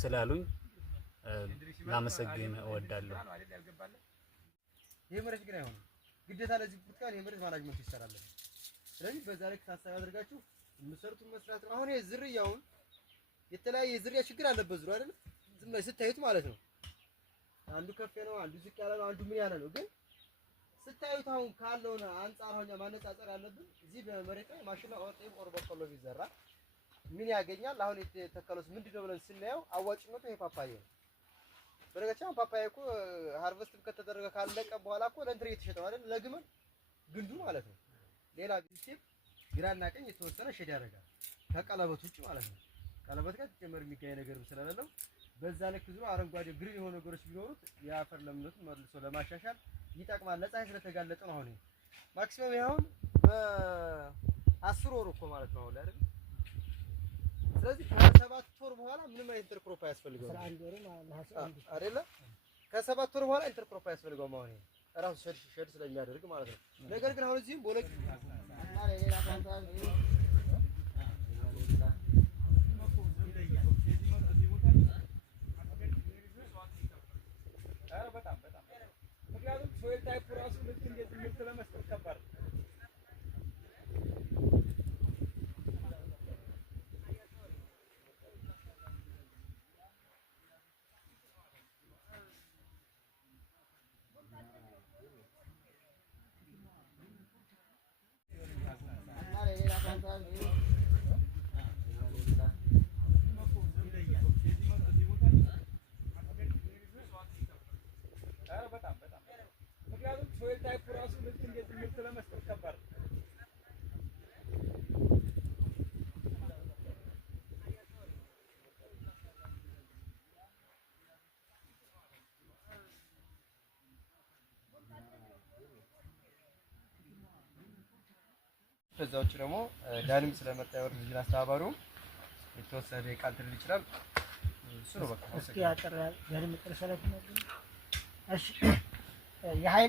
ስላሉኝ ላመሰግን እወዳለሁ። ይሄ መሬት ግን አይሆንም ግዴታ ለዚህ ብትካን ይሄ መሬት ማናጅመንት ይሰራል። ስለዚህ በዛ ላይ ታሳቢ አድርጋችሁ የምትሰሩት መስራት ነው። አሁን ይሄ ዝርያውን የተለያየ ዝርያ ችግር አለበት ዝሩ አይደል? ዝም ላይ ስታዩት ማለት ነው አንዱ ከፍ ነው፣ አንዱ ዝቅ ያለ ነው፣ አንዱ ምን ያለ ነው። ግን ስታዩት አሁን ካለው አንፃር ሆኛ ማነጻጸር ያለብን እዚህ በመሬት ላይ ማሽላ ኦርጤም ኦር በቆሎ ቢዘራ ምን ያገኛል? አሁን የተተከሉት ምንድነው ብለን ስናየው አዋጭነቱ ይሄ ፓፓያ ነው። በረጋቻው ፓፓያ እኮ ሃርቨስት ከተደረገ ካለቀ በኋላ እኮ ለእንትር እየተሸጠ አይደል? ለግመል ግንዱ ማለት ነው። ሌላ ቢስቲፕ ግራና ቀኝ የተወሰነ ሼድ ያደርጋል ከቀለበት ውጪ ማለት ነው። ቀለበት ጋር ተጨመር የሚገኝ ነገር ስለሌለው በዛ ልክ ዝሮ አረንጓዴ ግሪን የሆኑ ነገሮች ቢኖሩት የአፈር ለምነቱን መልሶ ለማሻሻል ይጠቅማል። ለፀሐይ ስለተጋለጠ ነው። አሁን ማክሲመም ይሁን በ10 ወር እኮ ማለት ነው አይደል? ስለዚህ ከ7 ወር በኋላ ምንም አይነት ኢንተርክሮፕ አያስፈልገውም። 11 ወር አይደለ? ከ7 ወር በኋላ ኢንተርክሮፕ አያስፈልገውም። አሁን ራሱ ሸድ ስለሚያደርግ ማለት ነው። ነገር ግን አሁን እዚህም ቦለቅ ምክንያቱም ሶይል ታይፕ ራሱ ልክ እንዴት ምርት ለመስጠት ከባድ ነው። ምክንያቱም ሶይል ታይፕ ራሱ ልክ እንዴት ምርት ለመስጠት ከባድ ነው። ከዛውጭ ደግሞ ዳንም ስለመጣ ወር ልጅ አስተባባሪው የተወሰነ ቃል ትል ይችላል። እሱ ነው በቃ። እስኪ ያጠራል ዳንም ተርሰለት ነው። እሺ የኃይል